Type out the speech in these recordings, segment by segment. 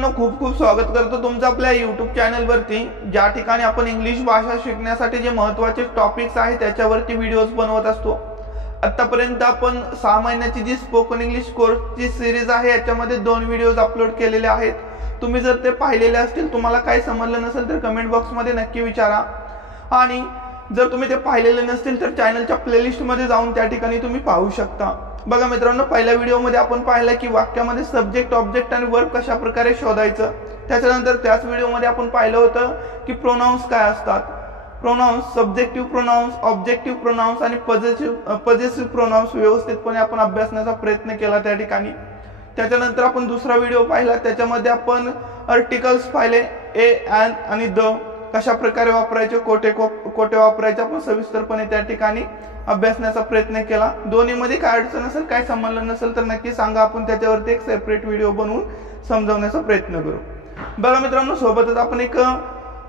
मित्रांनो, खूप खूप स्वागत करतो तुमचं आपल्या YouTube चॅनलवरती, ज्या ठिकाणी आपण इंग्लिश भाषा शिकण्यासाठी जे महत्त्वाचे टॉपिक्स आहेत त्याच्यावरती व्हिडिओज बनवत असतो। आतापर्यंत आपण 6 महिन्याची जी स्पोकन इंग्लिश कोर्सची सीरीज आहे याच्यामध्ये 2 व्हिडिओज अपलोड केलेले आहेत। तुम्ही जर ते पाहिलेले असतील, तुम्हाला काही समजलं नसेल तर कमेंट बॉक्समध्ये नक्की विचारा, आणि जर तुम्ही ते पाहिलेले नसतील तर चॅनलच्या प्लेलिस्ट मध्ये जाऊन त्या ठिकाणी तुम्ही पाहू शकता। बघा मित्रांनो, पहिल्या व्हिडिओमध्ये आपण पाहिलं की वाक्यामध्ये सब्जेक्ट, ऑब्जेक्ट आणि वर्ब कशा प्रकारे शोधायचं। त्याच्यानंतर त्याच व्हिडिओमध्ये आपण पाहिलं होतं की प्रोनाउन्स काय असतात। Pronounce, subjective pronounce, objective pronounce आणि पजेसिव्ह प्रोनाउन्स व्यवस्थितपणे आपण अभ्यासण्याचा प्रयत्न केला त्या ठिकाणी। त्याच्यानंतर आपण दुसरा व्हिडिओ पाहिला, त्याच्यामध्ये आपण आर्टिकल्स पाहिले, ए, एन आणि द कशा प्रकारे वापरायचे, कोठे वापरायचे आपण सविस्तरपणे त्या ठिकाणी अभ्यासण्याचा प्रयत्न केला। दोन्हीमध्ये काय अडचण असेल, काय समजलं नसेल तर नक्की सांगा, आपण त्याच्यावरती एक सेपरेट व्हिडिओ बनवून समजावण्याचा प्रयत्न करू। बघा मित्रांनो, सोबतच आपण एक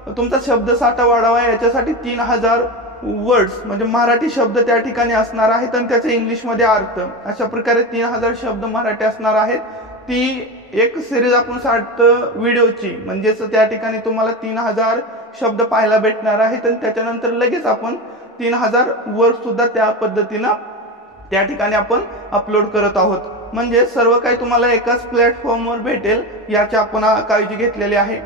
तुमचा शब्दसाठा वाढावा याच्यासाठी 3000 वर्ड्स म्हणजे मराठी शब्द त्या ठिकाणी असणार आहेत आणि त्याचे इंग्लिश मध्ये अर्थ, अशा प्रकारे 3000 शब्द मराठी असणार आहेत। ती एक सिरीज आपण 60 व्हिडिओची, म्हणजे त्या ठिकाणी तुम्हाला 3000 शब्द पाहायला भेटणार आहेत आणि त्याच्यानंतर लगेच आपण 3000 वर्ड सुद्धा त्या पद्धतीने त्या ठिकाणी आपण अपलोड करत आहोत। म्हणजे सर्व काही तुम्हाला एकाच प्लॅटफॉर्मवर भेटेल याची आपण काळजी घेतलेली आहे।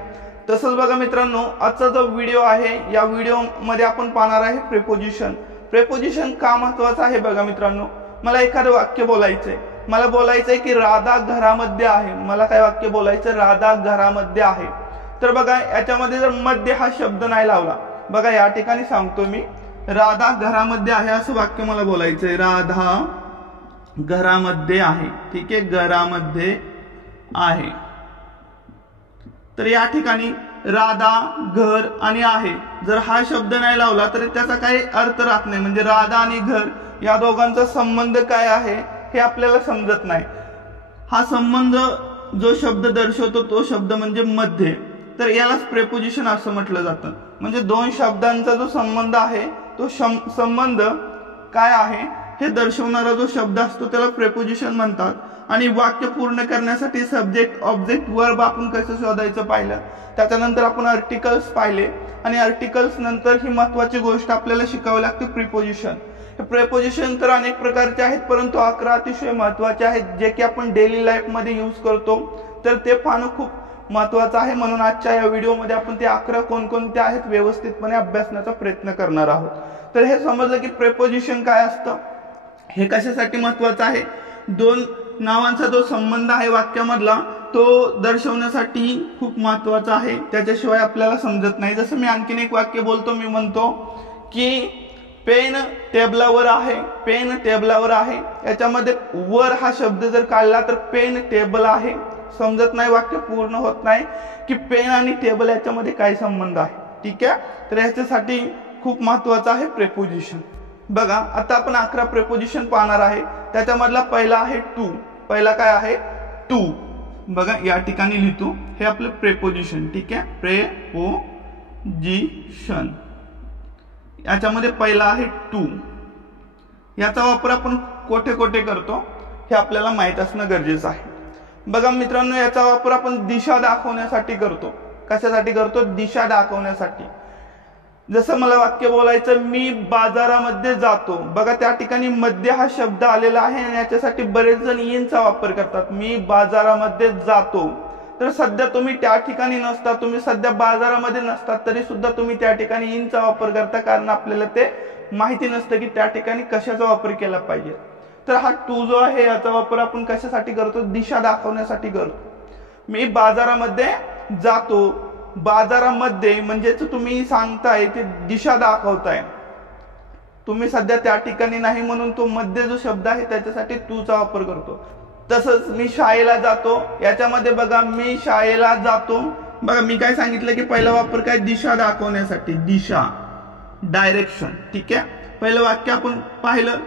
तसंच बघा मित्रांनो, आजचा जो व्हिडिओ आहे या व्हिडिओ मध्ये आपण पाहणार आहे प्रेपोजिशन। प्रेपोजिशन का महत्त्वाचं आहे बघा मित्रांनो, मला एखादं वाक्य बोलायचंय, मला बोलायचंय की राधा घरामध्ये आहे। मला काय वाक्य बोलायचं, राधा घरामध्ये आहे। तर बघा याच्यामध्ये जर मध्ये हा शब्द नाही लावला, बघा या ठिकाणी सांगतो मी, राधा घरामध्ये आहे असं वाक्य मला बोलायचंय, राधा घरामध्ये आहे। ठीक आहे, घरामध्ये आहे। तर या ठिकाणी राधा, घर आणि आहे जर हा शब्द नाही लावला तर त्याचा काही अर्थ राहत नाही। म्हणजे राधा आणि घर या दोघांचा संबंध काय आहे हे आपल्याला समजत नाही। हा संबंध जो शब्द दर्शवतो तो शब्द म्हणजे मध्ये, तर यालाच प्रेपोजिशन असं म्हटलं जातं। म्हणजे दोन शब्दांचा जो संबंध आहे तो संबंध काय आहे हे दर्शवणारा जो शब्द असतो त्याला प्रेपोजिशन म्हणतात। आणि वाक्य पूर्ण करण्यासाठी सब्जेक्ट, ऑब्जेक्ट, वर्ब आपण कसं शोधायचं पाहिलं। त्याच्यानंतर आपण आर्टिकल्स पाहिले आणि आर्टिकल्स नंतर ही महत्त्वाची गोष्ट आपल्याला शिकावी लागते, प्रिपोजिशन। प्रेपोजिशन तर अनेक प्रकारचे आहेत, परंतु 11 अतिशय महत्त्वाचे आहेत जे की आपण डेली लाईफ मध्ये यूज करतो, तर ते पाहणं खूप महत्त्वाचं आहे। म्हणून आजच्या या व्हिडिओमध्ये आपण ते 11 कोणकोणते आहेत व्यवस्थितपणे अभ्यासण्याचा प्रयत्न करणार आहोत। तर हे समजलं की प्रेपोजिशन काय असतं, हे कशासाठी महत्त्वाचं आहे। दोन नावांचा जो संबंध आहे वाक्यामधला तो दर्शवण्यासाठी खूप महत्त्वाचा आहे, त्याच्याशिवाय आपल्याला समजत नाही। जसं मी आणखीन एक वाक्य बोलतो, मी म्हणतो की पेन टेबलावर आहे, पेन टेबलावर आहे। याच्यामध्ये वर हा शब्द जर काढला तर पेन टेबल आहे, समजत नाही, वाक्य पूर्ण होत नाही की पेन आणि टेबल याच्यामध्ये काय संबंध आहे। ठीक आहे, तर याच्यासाठी खूप महत्त्वाचं आहे प्रेपोजिशन। बघा आता आपण 11 प्रेपोजिशन पाहणार आहे। त्याच्यामधला पहिला आहे टू। पहिला काय आहे, टू। बघा या ठिकाणी लिहितो, हे आपलं प्रेपोजिशन। ठीक आहे, प्रेपोजिशन याच्यामध्ये पहिला आहे टू। याचा वापर आपण कोठे कोठे करतो हे आपल्याला माहित असणं गरजेचं आहे। बघा मित्रांनो, याचा वापर आपण दिशा दाखवण्यासाठी करतो। कशासाठी करतो, दिशा दाखवण्यासाठी। जसं मला वाक्य बोलायचं, मी बाजारामध्ये जातो। बघा त्या ठिकाणी मध्ये हा शब्द आलेला आहे आणि याच्यासाठी बरेच जण इनचा वापर करतात, मी बाजारामध्ये जातो। तर सध्या तुम्ही त्या ठिकाणी नसता, तुम्ही सध्या बाजारामध्ये नसतात, तरी सुद्धा तुम्ही त्या ठिकाणी इनचा वापर करता, कारण आपल्याला ते माहिती नसतं की त्या ठिकाणी कशाचा वापर केला पाहिजे। तर हा टू जो आहे याचा वापर आपण कशासाठी करतो, दिशा दाखवण्यासाठी करतो। मी बाजारामध्ये जातो, बाजारामध्ये म्हणजे तुम्ही सांगताय ते दिशा दाखवताय, तुम्ही सध्या त्या ठिकाणी नाही, म्हणून तो मध्ये जो शब्द आहे त्याच्यासाठी टू चा वापर करतो। तसंच मी शाळेला जातो, याच्यामध्ये बघा मी शाळेला जातो। बघा मी काय सांगितलं की पहिला वापर काय, दिशा दाखवण्यासाठी, दिशा, डायरेक्शन। ठीक आहे, पहिलं वाक्य आपण पाहिलं,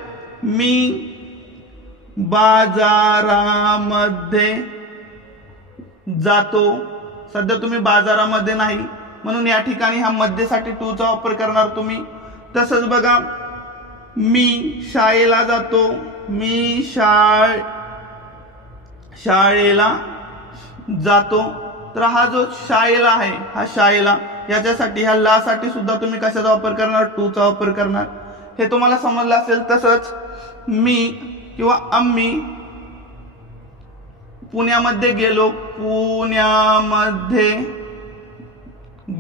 मी बाजारामध्ये जातो। सध्या तुम्ही बाजारामध्ये नाही, म्हणून या ठिकाणी हा मध्येसाठी टू चा वापर करणार तुम्ही। तसंच बघा मी शाळेला जातो, मी शाळेला जातो, तर हा जो शाळेला आहे, हा शाळेला, याच्यासाठी ह्या ला साठी सुद्धा तुम्ही कशाचा वापर करणार, टू चा वापर करणार. हे तुम्हाला समजलं असेल. तसंच मी किंवा आम्ही पुण्यामध्ये गेलो, पुण्यामध्ये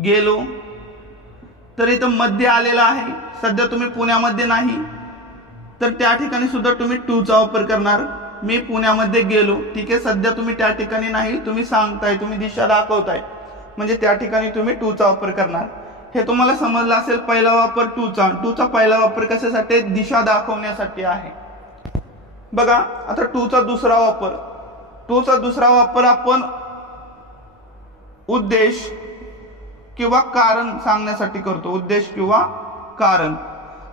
गेलो, तर इथं मध्ये आलेला आहे. सध्या तुम्ही पुण्यामध्ये नाही, तर त्या ठिकाणी सुद्धा तुम्ही टू चा वापर करणार. मी पुण्यामध्ये गेलो, ठीक आहे, सध्या तुम्ही त्या ठिकाणी नाही, तुम्ही सांगताय, तुम्ही दिशा दाखवताय, म्हणजे त्या ठिकाणी तुम्ही टू चा वापर करणार. हे तुम्हाला समजलं असेल. पहिला वापर टू चा पहिला वापर कशासाठी, दिशा दाखवण्यासाठी आहे. बघा आता टू चा दुसरा वापर आपण उद्देश किंवा कारण सांगण्यासाठी करतो. उद्देश किंवा कारण.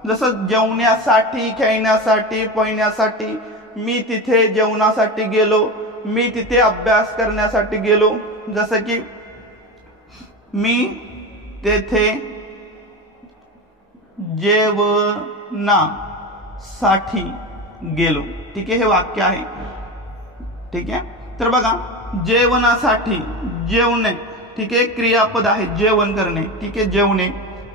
जसं जेवण्यासाठी, खेळण्यासाठी, पळण्यासाठी. मी तिथे जेवणासाठी गेलो, मी तिथे अभ्यास करण्यासाठी गेलो. जसं की मी तेथे जेवणासाठी गेलो. ठीक आहे, हे वाक्य आहे. ठीक आहे, तर बघा जेवणासाठी, जेवणे, ठीक आहे, क्रियापद आहे, जेवण करणे. ठीक आहे, जेवणे.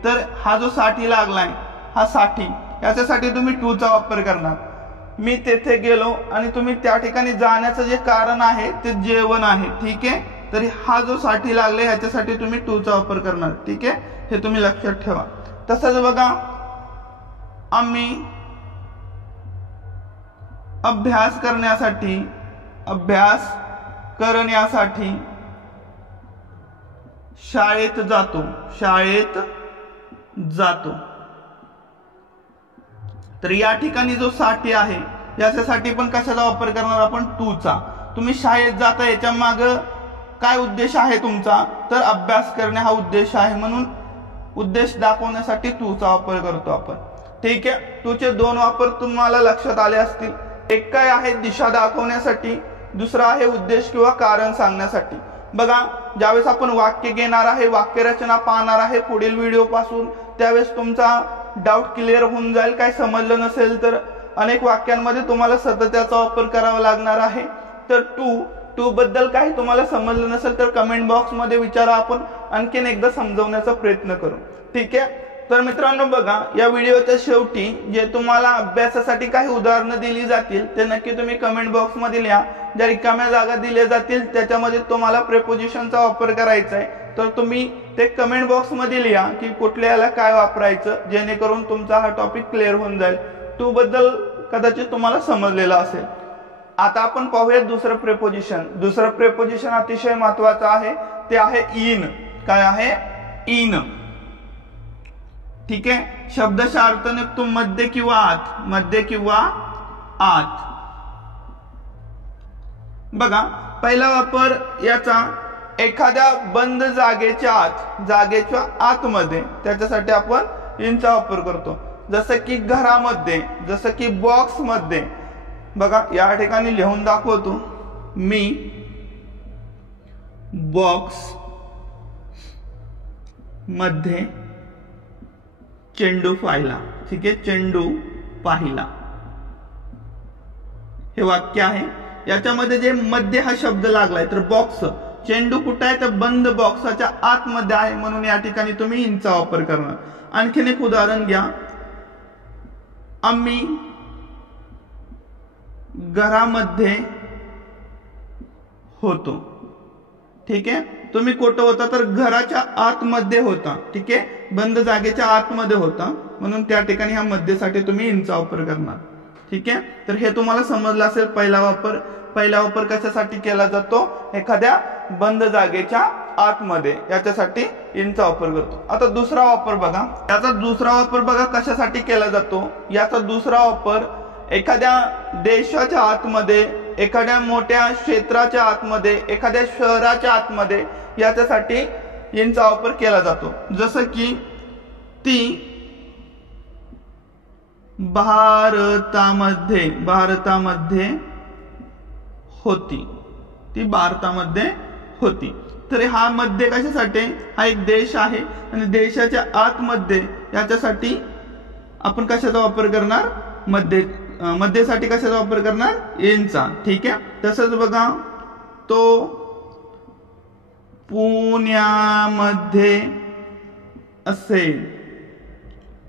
तर हा जो साठी लागलाय, हा साठी, याच्यासाठी तुम्ही टू चा वापर करणार. मी तेथे गेलो आणि तुम्ही त्या ठिकाणी जाण्याचं जे कारण आहे ते जेवण आहे. ठीक आहे, तर हा जो साठी लागलाय ह्याच्यासाठी तुम्ही टू चा वापर करणार. ठीक आहे, हे तुम्ही लक्षात ठेवा. तसंच बघा आम्ही अभ्यास करण्यासाठी शाळेत जातो. तर या ठिकाणी जो साठी आहे याच्यासाठी पण कशाचा वापर करणार आपण, टू चा. तुम्ही शाळेत जाता, याच्या माग काय उद्देश आहे तुमचा, तर अभ्यास करणे हा उद्देश आहे, म्हणून उद्देश दाखवण्यासाठी टू चा वापर करतो आपण. ठीक आहे, टू चे दोन वापर तुम्हाला लक्षात आले असतील. एक काय आहे, दिशा दाखवण्यासाठी, दुसरा आहे उद्देश किंवा कारण सांगण्यासाठी. बघा ज्यावेळेस आपण वाक्य घेणार आहे, वाक्यरचना पाहणार आहे पुढील व्हिडिओ पासून, त्यावेळेस तुमचा डाऊट क्लिअर होऊन जाईल. काय समजलं नसेल तर अनेक वाक्यांमध्ये तुम्हाला सतत्याचा वापर करावा लागणार आहे. तर टू बद्दल काही तुम्हाला समजलं नसेल तर कमेंट बॉक्स मध्ये विचारा, आपण आणखीन एकदा समजवण्याचा प्रयत्न करू. ठीक आहे, तर मित्रांनो बघा या व्हिडिओच्या शेवटी जे तुम्हाला अभ्यासासाठी काही उदाहरणं दिली जातील ते नक्की तुम्ही कमेंट बॉक्स मध्ये लिहा. ज्या रिकाम्या जागा दिल्या जातील त्याच्यामध्ये तुम्हाला प्रेपोजिशनचा वापर करायचा आहे, तर तुम्ही ते कमेंट बॉक्स मध्ये लिहा की कुठल्याला काय वापरायचं, जेणेकरून तुमचा हा टॉपिक क्लिअर होऊन जाईल. टू बद्दल कदाचित तुम्हाला समजलेलं असेल. आता आपण पाहूया दुसरं प्रेपोजिशन अतिशय महत्वाचं आहे, ते आहे इन. काय आहे, इन. ठीक आहे, शब्दशः अर्थ निघतो मध्ये किंवा आत. बघा पहिला वापर याचा एखाद्या बंद जागेच्या आतमध्ये, त्याच्यासाठी आपण इनचा वापर करतो. जसं की घरामध्ये, जसं की बॉक्स मध्ये. बघा या ठिकाणी लिहून दाखवतो, मी बॉक्स मध्ये चेंडू पाहिला. ठीक आहे, चेंडू पाहिला हे वाक्य आहे. याच्यामध्ये जे मध्ये हा शब्द लागलाय, तर बॉक्स, चेंडू कुठे आहे, तर बंद बॉक्सच्या आतमध्ये आहे, म्हणून या ठिकाणी तुम्ही इनचा वापर करणार. आणखीन एक उदाहरण घ्या, आम्ही घरामध्ये होतो. ठीक आहे, तुम्ही कुठं होता, तर घराच्या आतमध्ये होता. ठीक आहे, बंद जागेच्या आतमध्ये होता, म्हणून त्या ठिकाणी ह्या मध्येसाठी तुम्ही इनचा वापर करणार. ठीक आहे, तर हे तुम्हाला समजलं असेल. पहिला वापर कशासाठी केला जातो, एखाद्या बंद जागेच्या आतमध्ये, याच्यासाठी इनचा वापर करतो. आता दुसरा वापर बघा, याचा दुसरा वापर बघा कशासाठी केला जातो. याचा दुसरा वापर एखाद्या देशाच्या आतमध्ये, एखाद्या मोठ्या क्षेत्राच्या आतमध्ये, एखाद्या शहराच्या आतमध्ये, याच्यासाठी इनचा वापर केला जातो. जसं की ती भारतामध्ये होती. तर हा मध्ये कशासाठी, हा एक देश आहे आणि देशाच्या आतमध्ये, याच्यासाठी आपण कशाचा वापर करणार, मध्येसाठी कशाचा वापर करणार, इनचा. ठीक आहे, तसंच बघा तो पुण्यामध्ये असेल,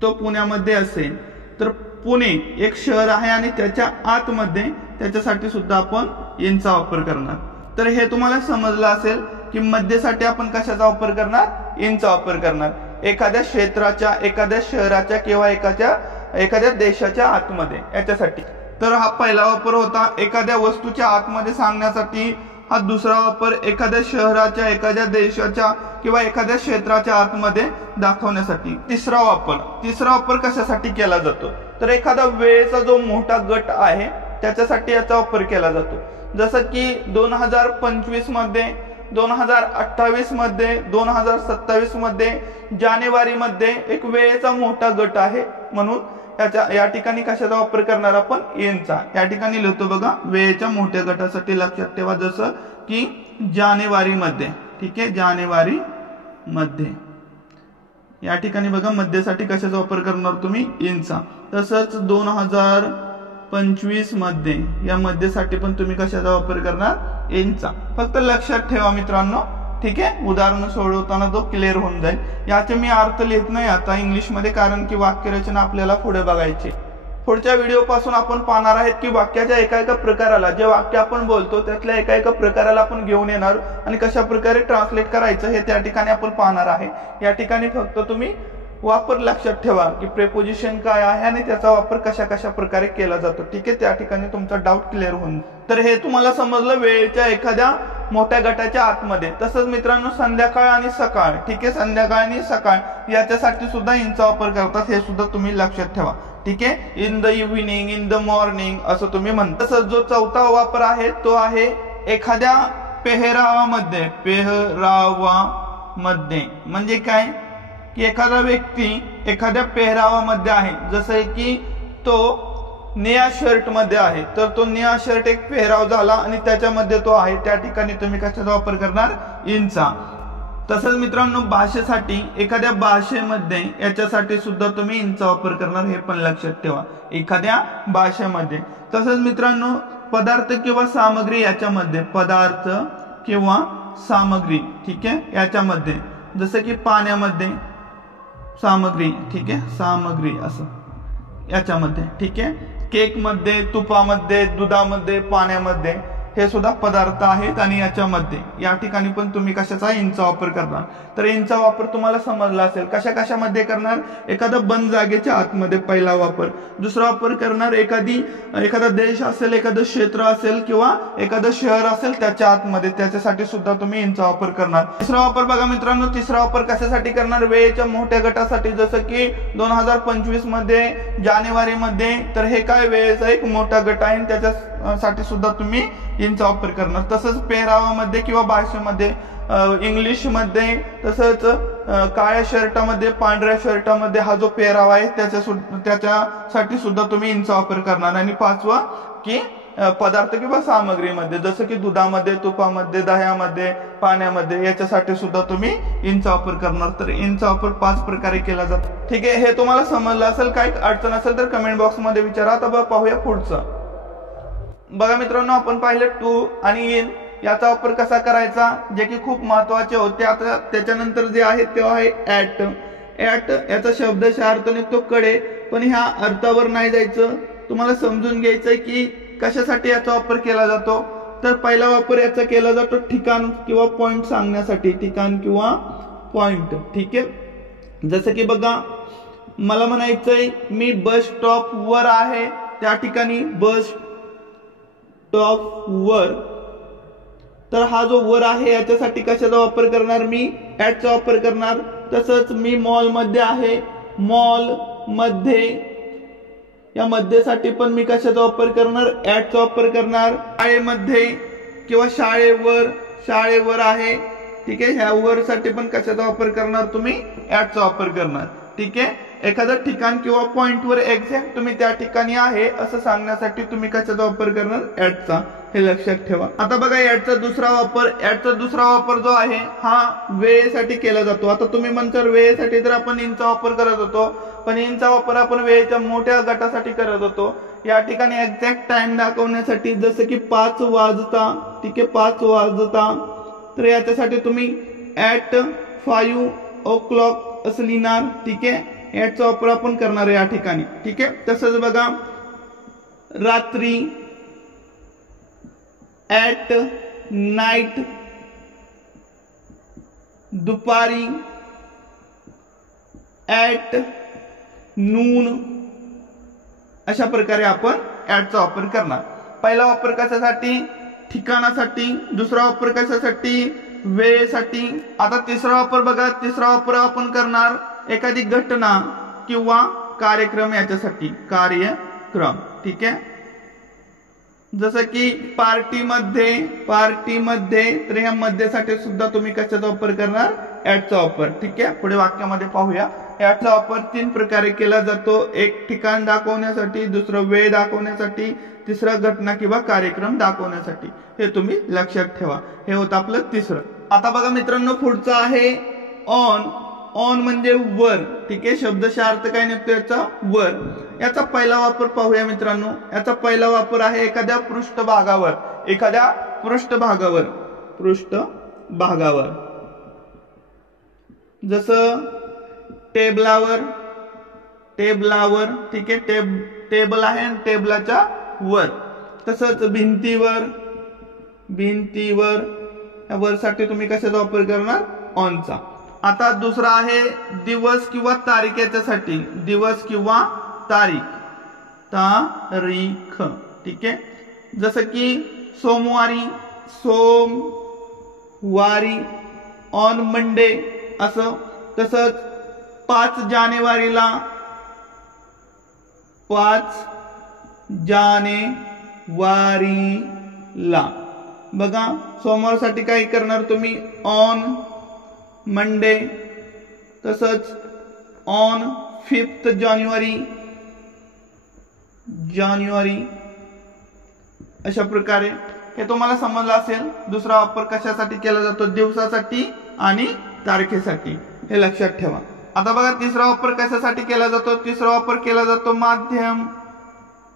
तो पुण्यामध्ये असेल, तर पुणे एक शहर आहे आणि त्याच्या आतमध्ये, त्याच्यासाठी सुद्धा आपण इनचा वापर करणार. तर हे तुम्हाला समजलं असेल की मध्येसाठी आपण कशाचा वापर करणार, इनचा वापर करणार. एखाद्या क्षेत्राच्या, एखाद्या शहराच्या किंवा एखाद्या देशाच्या आतमध्ये याच्यासाठी. तर हा पहिला वापर होता एखाद्या वस्तूच्या आतमध्ये सांगण्यासाठी. हा दुसरा वापर एखाद्या शहराच्या, एखाद्या देशाच्या किंवा एखाद्या क्षेत्राच्या आतमध्ये दाखवण्यासाठी. तिसरा वापर कशासाठी केला जातो, तर एखादा वेळेचा जो मोठा गट आहे त्याच्यासाठी याचा वापर केला जातो. जसं की 2025 मध्ये, 2028 मध्ये, 2027 मध्ये, जानेवारी मध्ये एक वेळेचा मोठा गट आहे, म्हणून या ठिकाणी कशाचा वापर करणार आपण, इनचा. या ठिकाणी लिहितो बघा, वेळेच्या मोठ्या गटासाठी लक्षात ठेवा, जसं की जानेवारी मध्ये. ठीक आहे, जानेवारी मध्ये. या ठिकाणी बघा मध्येसाठी कशाचा वापर करणार तुम्ही, इनचा. तसंच 2025 मध्ये या मध्येसाठी पण तुम्ही कशाचा वापर करणार, इनचा. फक्त लक्षात ठेवा मित्रांनो. ठीक आहे, उदाहरण सोडवताना तो क्लिअर होऊन जाईल. याचे मी अर्थ लिहित नाही आता इंग्लिश मध्ये, कारण की वाक्यरचना आपल्याला पुढे बघायची. पुढच्या व्हिडिओ पासून आपण पाहणार आहेत की वाक्याच्या एका प्रकाराला, जे वाक्य आपण बोलतो त्यातल्या एका प्रकाराला आपण घेऊन येणार आणि कशा प्रकारे ट्रान्सलेट करायचं हे त्या ठिकाणी आपण पाहणार आहे. या ठिकाणी फक्त तुम्ही वापर लक्षात ठेवा की प्रेपोजिशन काय आहे आणि त्याचा वापर कशा प्रकारे केला जातो. ठीक आहे, त्या ठिकाणी तुमचा डाऊट क्लिअर होईल. तर हे तुम्हाला समजलं वेळेच्या एखाद्या मोठ्या गटाच्या आतमध्ये. तसंच मित्रांनो संध्याकाळ आणि सकाळ. ठीक आहे, संध्याकाळ आणि सकाळ याच्यासाठी सुद्धा इनचा वापर करतात, हे सुद्धा तुम्ही लक्षात ठेवा. ठीक आहे, in the evening, in the morning असं तुम्ही म्हणता. तसंच जो चौथा वापर आहे तो आहे एखाद्या पेहरावामध्ये. पेहरावामध्ये म्हणजे काय की एखादा व्यक्ती एखाद्या पेहरावामध्ये आहे, जसं की तो निळ्या शर्ट मध्ये आहे, तर तो निळा शर्ट एक पेहराव झाला आणि त्याच्यामध्ये तो आहे, त्या ठिकाणी तुम्ही कशाचा वापर करणार, इनचा. तसंच मित्रांनो भाषेसाठी, एखाद्या भाषेमध्ये याच्यासाठी सुद्धा तुम्ही इनचा वापर करणार, हे पण लक्षात ठेवा, एखाद्या भाषेमध्ये. तसंच मित्रांनो पदार्थ किंवा सामग्री याच्यामध्ये, पदार्थ किंवा सामग्री. ठीक आहे, याच्यामध्ये जसं की पाण्यामध्ये सामग्री. ठीक आहे, सामग्री असं याच्यामध्ये. ठीक आहे, केक मध्ये, तुपामध्ये, दुधामध्ये, पाण्यामध्ये हे सुद्धा पदार्थ आहेत आणि याच्यामध्ये या ठिकाणी पण तुम्ही कशाचा, इनचा वापर करणार. तर इनचा वापर तुम्हाला समजला असेल. कशामध्ये करणार, एखादा बंद जागेच्या आतमध्ये पहिला वापर. दुसरा वापर करणार एखादा देश असेल, एखादं क्षेत्र असेल किंवा एखादं शहर असेल त्याच्या आतमध्ये, त्याच्यासाठी सुद्धा तुम्ही इनचा वापर करणार. तिसरा वापर बघा मित्रांनो, तिसरा वापर कशासाठी करणार, वेळेच्या मोठ्या गटासाठी. जसं की 2025 मध्ये, जानेवारी मध्ये, तर हे काय वेळेचा एक मोठा गट आहे, त्याच्यासाठी सुद्धा तुम्ही इनचा वापर करणार. तसंच पेहरावामध्ये किंवा भाषेमध्ये, इंग्लिश मध्ये, तसंच काळ्या शर्टामध्ये, पांढऱ्या शर्टामध्ये हा जो पेहरावा आहे त्याच्यासाठी सुद्धा तुम्ही इनचा वापर करणार. आणि पाचवा की पदार्थ किंवा सामग्रीमध्ये, जसं की दुधामध्ये, तुपामध्ये, दह्यामध्ये, पाण्यामध्ये याच्यासाठी सुद्धा तुम्ही इनचा वापर करणार. तर इनचा वापर 5 प्रकारे केला जातो. ठीक आहे, हे तुम्हाला समजलं असेल. काही अडचण असेल तर कमेंट बॉक्स मध्ये विचारा. आता पाहूया पुढचं. बघा मित्रांनो, आपण पाहिलं टू आणि इन याचा वापर कसा करायचा, जे की खूप महत्वाचे होते. आता त्याच्यानंतर जे आहे ते आहे ऍट. ऍट याचा शब्दशः अर्थ निघतो कडे, पण ह्या अर्थावर नाही जायचं, तुम्हाला समजून घ्यायचंय की कशासाठी याचा वापर केला जातो. तर पहिला वापर याचा केला जातो ठिकाण किंवा पॉइंट सांगण्यासाठी, ठिकाण किंवा पॉइंट. ठीक आहे, जसं की बघा मला म्हणायचंय मी बस स्टॉप वर आहे, त्या ठिकाणी बस टॉप वर. तर हा जो वर आहे याच्यासाठी कशाचा वापर करणार, मी ऍटचा वापर करणार. तसंच मी मॉल मध्ये आहे, मॉल मध्ये, या मध्येसाठी पण मी कशाचा वापर करणार, ऍटचा वापर करणार. शाळेमध्ये किंवा शाळेवर आहे. ठीक आहे, ह्या वर साठी पण कशाचा वापर करणार तुम्ही, ऍटचा वापर करणार. ठीक आहे, एखादं ठिकाण किंवा पॉइंट वर एक्झॅक्ट तुम्ही त्या ठिकाणी आहे असं सांगण्यासाठी तुम्ही कशाचा वापर करणार, ऍटचा, हे लक्षात ठेवा. आता बघा ऍटचा दुसरा वापर जो आहे हा वेळेसाठी केला जातो. आता तुम्ही म्हणता वेळेसाठी तर आपण इनचा वापर करत होतो, पण इनचा वापर आपण वेळेच्या मोठ्या गटासाठी करत होतो. या ठिकाणी एक्झॅक्ट टाइम दाखवण्यासाठी, जसं की 5 वाजता. ठीक आहे, 5 वाजता, तर याच्यासाठी तुम्ही ॲट 5 o'clock असं लिहिणार. ठीक आहे, ॲटचा वापर आपण करणार आहे या ठिकाणी. ठीक आहे, तसंच बघा रात्री ॲट नाईट, दुपारी ॲट नून, अशा प्रकारे आपण ॲटचा वापर करणार. पहिला वापर कशासाठी? ठिकाणासाठी. दुसरा वापर कशासाठी? वेळेसाठी. आता तिसरा वापर बघा, तिसरा वापर आपण करणार एखादी घटना किंवा कार्यक्रम याच्यासाठी. कार्यक्रम. ठीक आहे, जसं की पार्टीमध्ये, तर ह्या मध्येसाठी सुद्धा तुम्ही कशाचा वापर करणार? ॲटचा वापर. ठीक आहे, पुढे वाक्यामध्ये पाहूया. ॲटचा वापर 3 प्रकारे केला जातो. एक ठिकाण दाखवण्यासाठी, दुसरं वेळ दाखवण्यासाठी, तिसरा घटना किंवा कार्यक्रम दाखवण्यासाठी. हे तुम्ही लक्षात ठेवा. हे होतं आपलं तिसरं. आता बघा मित्रांनो, पुढचं आहे ऑन. ऑन म्हणजे वर. ठीक आहे, शब्दशः अर्थ काय निघतो याचा? वर. याचा पहिला वापर पाहूया मित्रांनो. याचा पहिला वापर आहे एखाद्या पृष्ठभागावर. एखाद्या पृष्ठभागावर, जसं टेबलावर. ठीक आहे, टेबल आहे आणि टेबलाच्या वर. तसंच भिंतीवर. या वरसाठी तुम्ही कशाचा वापर करणार? ऑनचा. आता दुसरा आहे दिवस किंवा तारीख. याच्यासाठी दिवस किंवा तारीख. ठीक आहे, जसं की सोमवारी, ऑन मंडे असं. तसंच 5 जानेवारीला, 5 जानेवारीला. बघा, सोमवारसाठी काय करणार तुम्ही? On Monday. तसंच ऑन 5th जानेवारी. अशा प्रकारे हे तुम्हाला समजलं असेल. दुसरा वापर कशासाठी केला जातो? दिवसासाठी आणि तारखेसाठी. हे लक्षात ठेवा. आता बघा, तिसरा वापर कशासाठी केला जातो? तिसरा वापर केला जातो माध्यम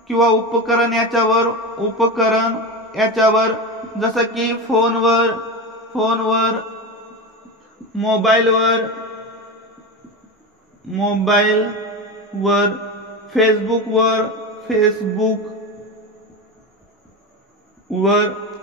किंवा उपकरण याच्यावर. जसं की फोनवर, मोबाईलवर, फेसबुकवर,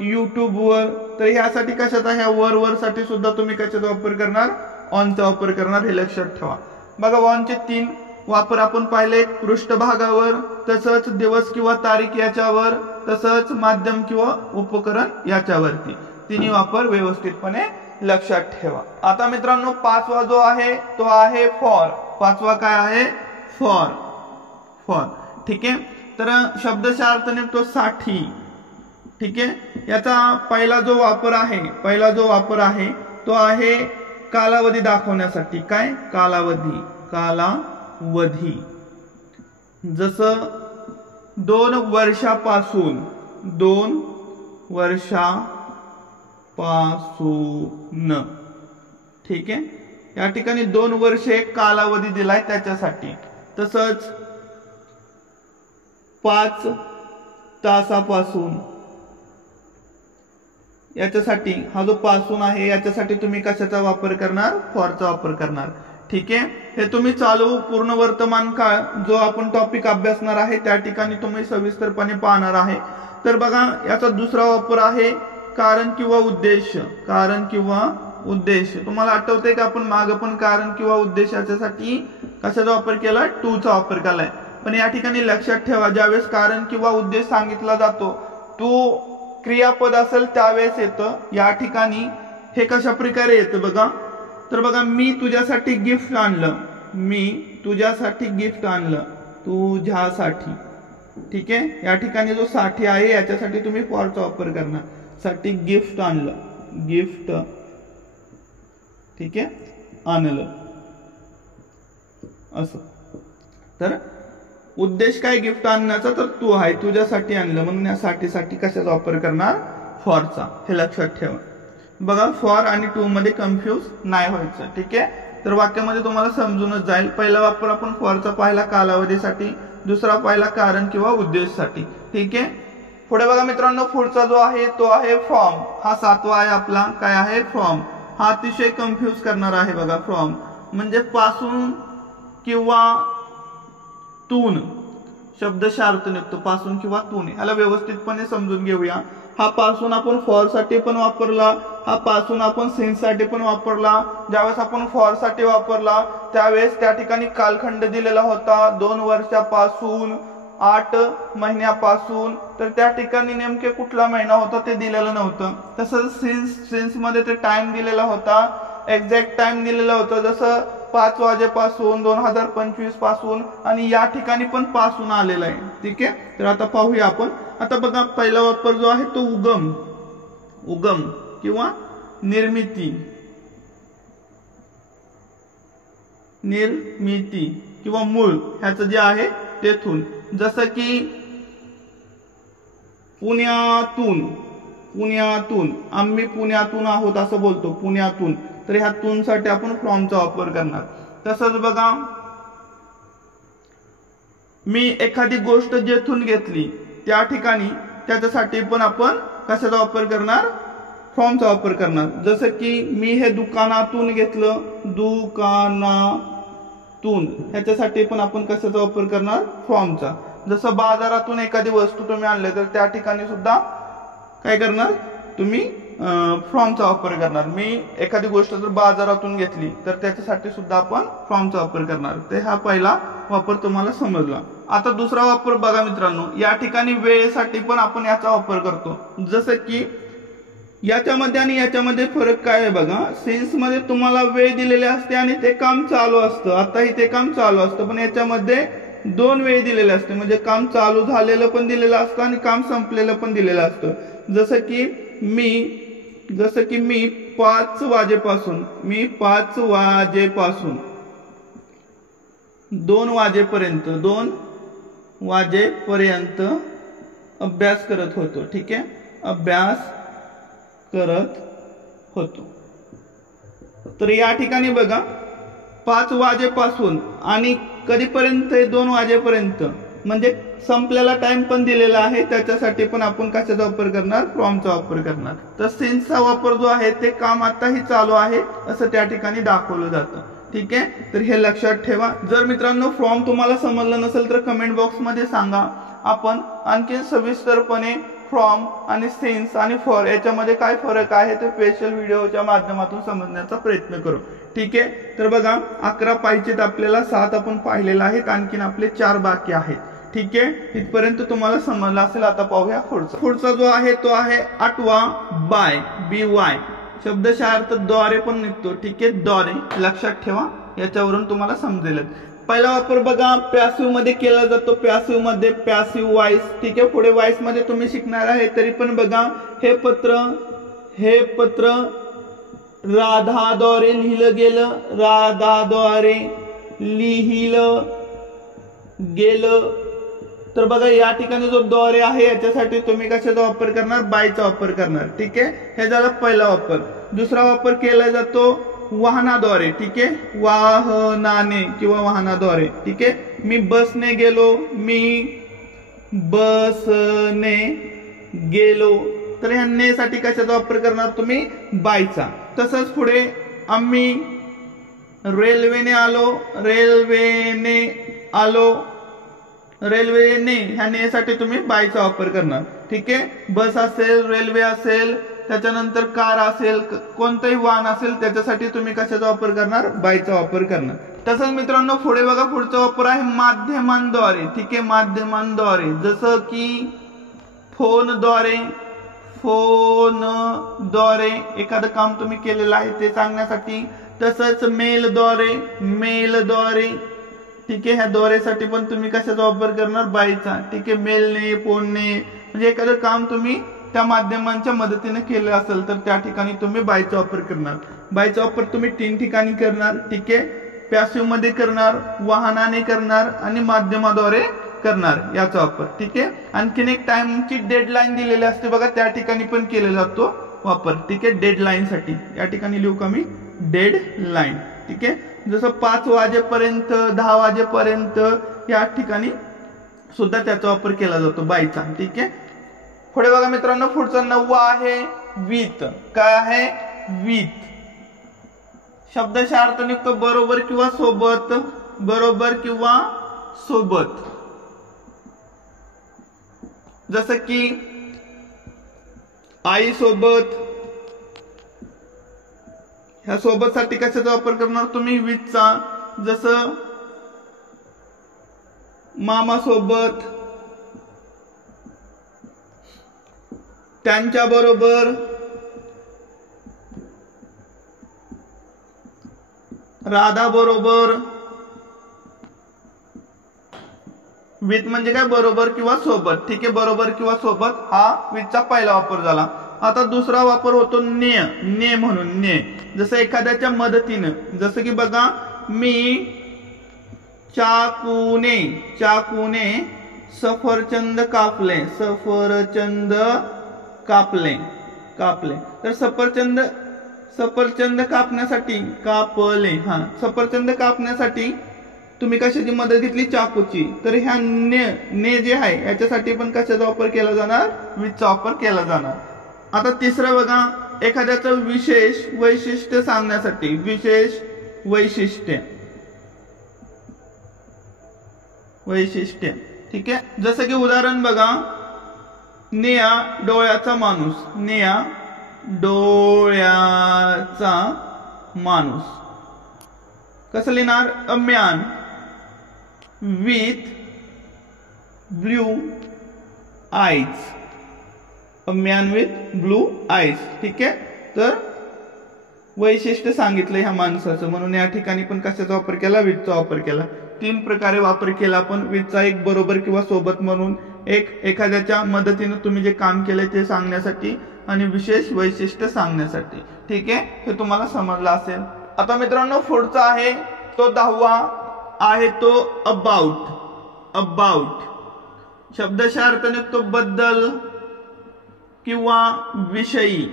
युट्यूबवर. तर यासाठी कशाचा? ह्या वर साठी सुद्धा तुम्ही कशाचा वापर करणार? ऑनचा वापर करणार. हे लक्षात ठेवा. बघा, ऑनचे 3 वापर आपण पाहिले. पृष्ठभागावर, तसंच दिवस किंवा तारीख याच्यावर, तसंच माध्यम किंवा उपकरण याच्यावरती. तिन्ही वापर व्यवस्थितपणे लक्षात ठेवा. आता मित्रांनो, 5वा जो आहे तो आहे फॉर. 5वा काय आहे? फॉर. ठीक आहे, तर शब्दशः अर्थ निघतो साठी. ठीक आहे, याचा पहिला जो वापर आहे तो आहे कालावधी दाखवण्यासाठी. काय? कालावधी. जसं 2 वर्षापासून. ठीक आहे, या ठिकाणी 2 वर्ष एक कालावधी दिलाय त्याच्यासाठी. तसंच 5 तासापासून याच्यासाठी हा जो पासून आहे याच्यासाठी तुम्ही कशाचा वापर करणार? फॉरचा वापर करणार. ठीक आहे, हे तुम्ही चालू, पूर्ण, वर्तमान काळ जो आपण टॉपिक अभ्यासणार आहे त्या ठिकाणी तुम्ही सविस्तरपणे पाहणार आहे. तर बघा, याचा दुसरा वापर आहे कारण किंवा उद्देश. तुम्हाला आठवतंय का आपण मागे पण कारण किंवा उद्देशासाठी कशाचा वापर केला? टूचा वापर केलाय. पण या ठिकाणी लक्षात ठेवा, ज्यावेळेस कारण किंवा उद्देश सांगितला जातो तो क्रियापद असेल त्यावेळेस येतं. या ठिकाणी हे कशा प्रकारे येतं बघा. तर बघा, मी तुझ्यासाठी गिफ्ट आणलं. तुझ्यासाठी. ठीक आहे, या ठिकाणी जो साठी आहे याच्यासाठी तुम्ही फॉरचा वापर करणार. साठी गिफ्ट आणलं. ठीक आहे, आणलं असं. तर उद्देश काय गिफ्ट आणण्याचा? तर तू आहे, तुझ्यासाठी आणलं, म्हणून या साठी कशाचा वापर करणार? फॉरचा. हे लक्षात ठेवा. बघा, फॉर आणि टू मध्ये कन्फ्यूज नाही व्हायचं. ठीक आहे, तर वाक्यामध्ये तुम्हाला समजूनच जाईल. पहिला वापर आपण फॉरचा पाहिला कालावधीसाठी, दुसरा पाहिला कारण किंवा उद्देशासाठी. ठीक आहे, पुढे बघा मित्रांनो, पुढचा जो आहे तो आहे फॉर्म. हा 7वा आहे आपला. काय आहे? फॉर्म. हा अतिशय कन्फ्यूज करणार आहे बघा. फ्रॉम म्हणजे पासून किंवा तून शब्दशः अर्थ निघतो, पासून किंवा तून. ह्याला व्यवस्थितपणे समजून घेऊया. हा पासून आपण फॉर साठी पण वापरला, हा पासून आपण सिन्स साठी पण वापरला. ज्यावेळेस आपण फॉर साठी वापरला त्यावेळेस त्या ठिकाणी कालखंड दिलेला होता 2 वर्षापासून 8 महिन्यापासून, तर त्या ठिकाणी नेमके कुठला महिना होता ते दिलेलं नव्हतं. तसंच सिन्स मध्ये ते टाइम दिलेला होता, एक्झॅक्ट टाइम दिलेला होता, जसं 5 वाजेपासून 2025 पासून, आणि या ठिकाणी पण पासून आलेला आहे. ठीक आहे, तर आता पाहूया आपण. आता बघा पहिला वापर जो आहे तो उगम किंवा निर्मिती किंवा मूळ ह्याचं जे आहे तेथून. जसं की पुण्यातून आम्ही पुण्यातून आहोत असं बोलतो, पुण्यातून, तर ह्या तून साठी आपण फ्रॉमचा वापर करणार. तसंच बघा मी एखादी गोष्ट जेथून घेतली त्या ठिकाणी त्याच्यासाठी पण आपण कशाचा वापर करणार, फ्रॉमचा वापर करणार. जसं की मी हे दुकानातून घेतलं, दुकानातून, ह्याच्यासाठी पण आपण कशाचा वापर करणार, फ्रॉमचा. जसं बाजारातून एखादी वस्तू तुम्ही आणली तर त्या ठिकाणी सुद्धा काय करणार तुम्ही, फ्रॉमचा वापर करणार. मी एखादी गोष्ट जर बाजारातून घेतली तर त्याच्यासाठी सुद्धा आपण फ्रॉमचा वापर करणार. ते हा पहिला वापर तुम्हाला समजला. आता दुसरा वापर बघा मित्रांनो, या ठिकाणी वेळेसाठी पण आपण याचा वापर करतो. जसं की याच्यामध्ये आणि याच्यामध्ये फरक काय आहे बघा. सिन्स मध्ये तुम्हाला वेळ दिलेली असते आणि ते काम चालू असतं. आताही ते काम चालू असतं, पण याच्यामध्ये 2 वेळ दिलेले असते, म्हणजे काम चालू झालेलं पण दिलेलं असतं आणि काम संपलेलं पण दिलेलं असतं. जसं की मी 5 वाजेपासून 2 वाजेपर्यंत अभ्यास करत होतो. ठीक आहे, अभ्यास करत होतो. तर या ठिकाणी बघा 5 वाजेपासून आणि कधीपर्यंत, 2 वाजेपर्यंत, म्हणजे संपलेला टाइम पण दिलेला आहे, त्याच्यासाठी पण आपण कशाचा वापर करणार, फ्रॉमचा वापर करणार. तर सिन्सचा वापर जो आहे ते काम आताही चालू आहे असं त्या ठिकाणी दाखवलं जातं. ठीक आहे, तर हे लक्षात ठेवा. जर मित्रांनो फ्रॉम तुम्हाला समजलं नसेल तर कमेंट बॉक्स मध्ये सांगा, आपण आणखी सविस्तरपणे फ्रॉम आणि सिन्स आणि फॉर याच्यामध्ये काय फरक आहे ते स्पेशल व्हिडिओच्या माध्यमातून समजण्याचा प्रयत्न करू. ठीक आहे, तर बघा 11 पाहिजेत आपल्याला, 7 आपण पाहिलेला आहेत, आणखीन आपले 4 बाकी आहेत. ठीक आहे, इथपर्यंत तुम्हाला समजलं असेल. आता पाहूया पुढचा जो आहे तो आहे 8वा बाय, BY. शब्दशः अर्थ द्वारे पण निघतो. ठीक आहे, द्वारे लक्षात ठेवा, याच्यावरून तुम्हाला समजेल. पहिला वापर बघा पॅसिव्ह मध्ये केला जातो, पॅसिव्ह मध्ये पॅसिव्ह वॉइस. ठीक आहे, पुढे वॉइस मध्ये तुम्ही शिकणार आहे, तरी पण बघा हे पत्र राधाद्वारे लिहिलं गेलं, राधाद्वारे लिहिलं गेलं. तर बघा या ठिकाणी जो द्वारे आहे याच्यासाठी तुम्ही कशाचा वापर करणार, बायचा वापर करणार. ठीक आहे, हे झालं पहिला वापर. दुसरा वापर केला जातो वाहनाद्वारे. ठीक आहे, वाहनाने किंवा वाहनाद्वारे. ठीक आहे, मी बसने गेलो, तर ह्या ने साठी कशाचा वापर करणार तुम्ही, बायचा. तसंच पुढे आम्ही रेल्वेने ह्या ने साठी तुम्ही बायचा वापर करणार. ठीक आहे, बस असेल, रेल्वे असेल, त्याच्यानंतर कार असेल, कोणतंही वाहन असेल, त्याच्यासाठी तुम्ही कशाचा वापर करणार, बायचा वापर करणार. तसंच मित्रांनो पुढे बघा पुढचा वापर आहे माध्यमांद्वारे. ठीक आहे, माध्यमांद्वारे, जसं की फोनद्वारे एखादं काम तुम्ही केलेलं आहे ते सांगण्यासाठी. तसंच मेलद्वारे. ठीक आहे, ह्या द्वारेसाठी पण तुम्ही कशाचा वापर करणार, बायचा. ठीक आहे, मेलने, फोनने, म्हणजे एखादं काम तुम्ही त्या माध्यमांच्या मदतीने केलं असेल तर त्या ठिकाणी तुम्ही बायचा वापर करणार. बायचा वापर तुम्ही 3 ठिकाणी करणार. ठीक आहे, पॅसिव्ह मध्ये करणार, वाहनाने करणार आणि माध्यमाद्वारे करणार याचा वापर. ठीक आहे, आणखीन एक टाइमची डेडलाईन दिलेली असते बघा, त्या ठिकाणी पण केला जातो वापर. ठीक आहे, डेडलाईन साठी या ठिकाणी लिहू का मी, डेडलाईन. ठीक आहे, जसं 5 वाजेपर्यंत, 10 वाजेपर्यंत या ठिकाणी सुद्धा त्याचा वापर केला जातो बायचा. ठीक आहे, पुढे बघा मित्रांनो पुढचा 9वा आहे विथ. काय आहे, विथ. शब्दशः अर्थ निघतो बरोबर किंवा सोबत, बरोबर किंवा सोबत. जसं की आई सोबत, ह्या सोबत साठी कशाचा वापर करणार तुम्ही विथचा. जसं मामा सोबत, त्यांच्या बरोबर, राधा बरोबर. विथ म्हणजे काय बरोबर किंवा सोबत. ठीक आहे, बरोबर किंवा सोबत हा विथचा पहिला वापर झाला. आता दुसरा वापर होतो ने, ने म्हणून ने. जसं एखाद्याच्या मदतीने, जसं की बघा मी चाकूने, चाकूने सफरचंद कापले, सफरचंद कापले, कापले. तर सफरचंद, सफरचंद कापण्यासाठी कापले, हा सफरचंद कापण्यासाठी तुम्ही कशाची मदत घेतली चाकूची. तर ह्या ने जे आहे याच्यासाठी पण कशाचा वापर केला जाणार विथचा वापर केला जाणार. आता तिसरं बघा एखाद्याचं विशेष वैशिष्ट्य सांगण्यासाठी, विशेष वैशिष्ट्य, वैशिष्ट्य. ठीक आहे, जसं की उदाहरण बघा निया डोळ्याचा माणूस, निया डोळ्याचा माणूस. कसं लिहिणार a man with blue eyes, a man with blue eyes. ठीक आहे, तर वैशिष्ट्य सांगितलं ह्या माणसाचं म्हणून या ठिकाणी पण कशाचा वापर केला विथचा वापर केला. 3 प्रकारे वापर केला आपण विथचा. एक बरोबर किंवा सोबत म्हणून, एक एखाद्याच्या मदतीने तुम्ही जे काम केले ते सांगण्यासाठी, आणि विशेष वैशिष्ट्य सांगण्यासाठी. ठीक आहे, हे तुम्हाला समजलं असेल. आता मित्रांनो पुढचा आहे तो 10वा आहे तो अबाउट. अबाउट शब्दशः अर्थ निघतो बद्दल किंवा विषयी,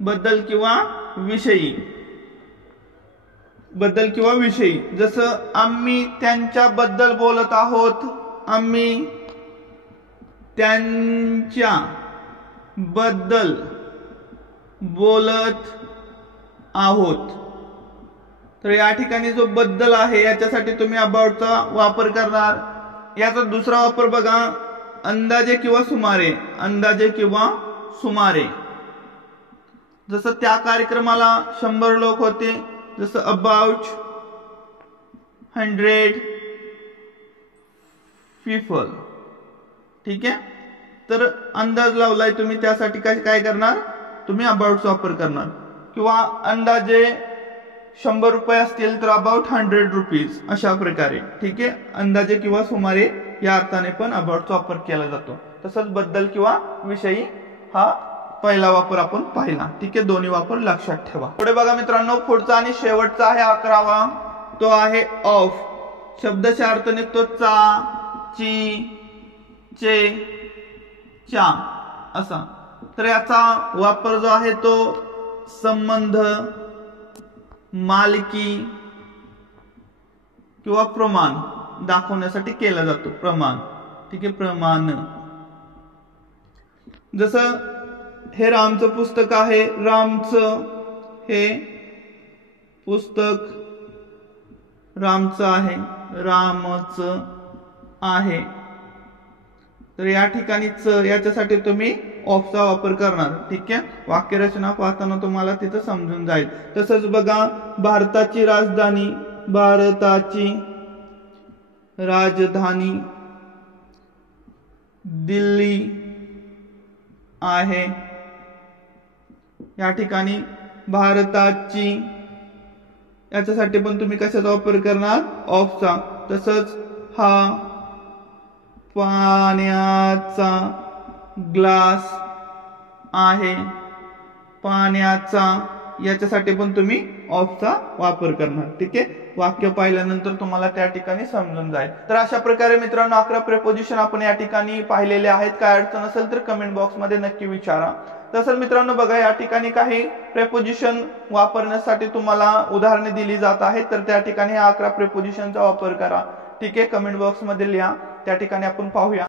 बद्दल किंवा विषयी, बद्दल किंवा विषयी. जसं आम्ही त्यांच्याबद्दल बोलत आहोत, आम्ही त्यांच्या बद्दल बोलत आहोत. तर या ठिकाणी जो बद्दल आहे याच्यासाठी तुम्ही अबाउटचा वापर करणार. याचा दुसरा वापर बघा अंदाजे किंवा सुमारे, अंदाजे किंवा सुमारे. जसं त्या कार्यक्रमाला 100 लोक होते, जसं अबाउट 100 पीपल. ठीक आहे, तर अंदाज लावलाय तुम्ही त्यासाठी काय करणार तुम्ही अबाउटचा वापर करणार. किंवा अंदाजे 100 रुपये असतील तर अबाउट 100 रुपीज अशा प्रकारे. ठीक आहे, अंदाजे किंवा सुमारे या अर्थाने पण अबाउटचा वापर केला जातो. तसंच बद्दल किंवा विषयी हा पहिला वापर आपण पाहिला. ठीक आहे, दोन्ही वापर लक्षात ठेवा. पुढे बघा मित्रांनो पुढचा आणि शेवटचा आहे 11वा, तो आहे ऑफ. शब्दशः अर्थ निघतो चा, ची, चे, चा असा. तर याचा वापर जो आहे तो संबंध, मालकी किंवा प्रमाण दाखवण्यासाठी केला जातो. प्रमाण. ठीक आहे, प्रमाण. जसं हे रामचं पुस्तक आहे, रामचं हे पुस्तक रामचं आहे, रामचं आहे. तर या ठिकाणी च याच्यासाठी तुम्ही ऑफचा वापर करणार. ठीक आहे, वाक्यरचना पाहताना तुम्हाला तिथं समजून जाईल. तसंच बघा भारताची राजधानी, भारताची राजधानी दिल्ली आहे. या ठिकाणी भारताची याच्यासाठी पण तुम्ही कशाचा वापर करणार ऑफचा. तसंच हा पाण्याचा ग्लास आहे, पाण्याचा याच्यासाठी पण तुम्ही ऑफचा वापर करणार. ठीक आहे, वाक्य पाहिल्यानंतर तुम्हाला त्या ठिकाणी समजून जाईल. तर अशा प्रकारे मित्रांनो 11 प्रेपोजिशन आपण या ठिकाणी पाहिलेले आहेत. काय अडचण असेल तर कमेंट बॉक्स मध्ये नक्की विचारा. तसंच मित्रांनो बघा या ठिकाणी काही प्रेपोजिशन वापरण्यासाठी तुम्हाला उदाहरणे दिली जात आहेत. तर त्या ठिकाणी 11 प्रेपोजिशनचा वापर करा. ठीक आहे, कमेंट बॉक्स मध्ये लिहा, त्या ठिकाणी आपण पाहूया.